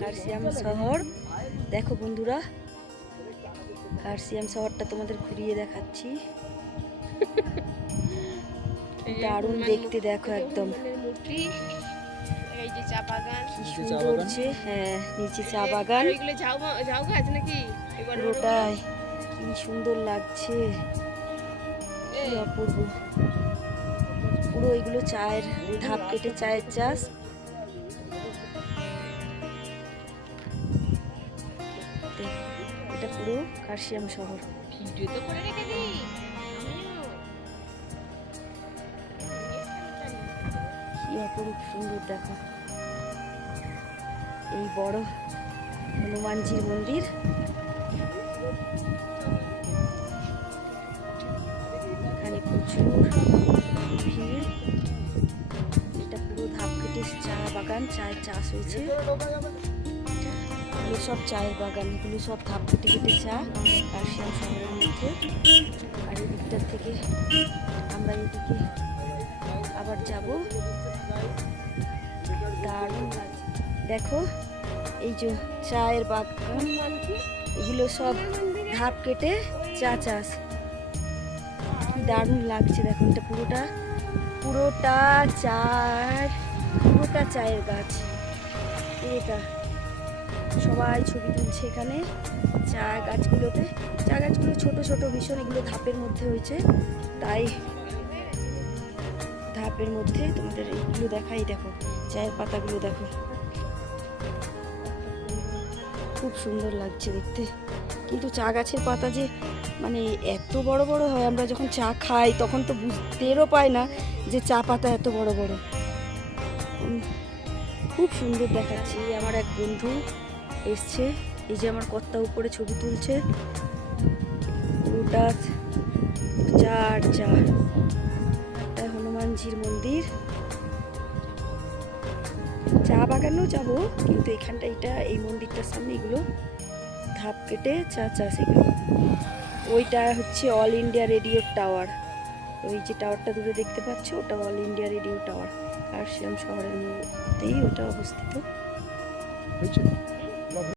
কার্শিয়াম শহর। দেখো বন্ধুরা, কার্শিয়াম শহরটা তোমাদের ঘুরিয়ে দেখাচ্ছি। দারুণ দেখতে, দেখো একদম এই যে চা বাগান, কি সুন্দর যে, হ্যাঁ নিচে চা বাগান, ওইগুলো ঝাউ গাছ নাকি পুরোটাই কি সুন্দর লাগছে, কি অপূর্ব। পুরো এগুলো চায়ের ধাপ কেটে চায়ের চাষ। এটা পুরো কার্শিয়াম শহর। ভিডিও তো করে রেখে দিই। কি অপরূপ সুন্দর দেখো, এই বড় হনুমানজির মন্দির। এখানে প্রচুর ভিড়। এটা পুরো ধাপ কেটে চা বাগান, চায়ের চাষ হয়েছে। এগুলো সব চায়ের বাগান, এগুলো সব ধাপ কেটে কেটে চা কার্শিয়াম শহরের মধ্যে। আর এই দিকটার থেকে আমরা এদিকে আবার যাব। দারুণ লাগছে দেখো, এই যে চায়ের বাগান, এগুলো সব ধাপ কেটে চা চাষ। কি দারুণ লাগছে দেখো, এটা পুরোটা পুরোটা চায়ের গাছ। পুরোটা সবাই ছবি তুলছে এখানে চা গাছগুলোতে। চা গাছগুলো ছোট ছোট ভীষণ, এগুলো ধাপের মধ্যে হয়েছে, তাই ধাপের মধ্যে তোমাদের এইগুলো দেখাই। দেখো চায়ের পাতাগুলো দেখো, খুব সুন্দর লাগছে দেখতে। কিন্তু চা গাছের পাতা যে মানে এত বড় বড় হয়, আমরা যখন চা খাই তখন তো বুঝতেও পাই না যে চা পাতা এত বড় বড়। খুব সুন্দর দেখাচ্ছে। আমার এক বন্ধু এসছে, এই যে আমার কর্তা উপরে ছবি তুলছে, পুরোটা চা আর চা। হনুমানজির মন্দির, চা বাগানেও যাবো, কিন্তু এখানটা এই মন্দিরটার সামনে এগুলো ধাপ কেটে চা চাষ। এগুলো ওইটা হচ্ছে অল ইন্ডিয়া রেডিও টাওয়ার। ওই যে টাওয়ারটা দূরে দেখতে পাচ্ছ, ওটা all India radio tower. Kurseong শহরের মধ্যেই ওটা অবস্থিত।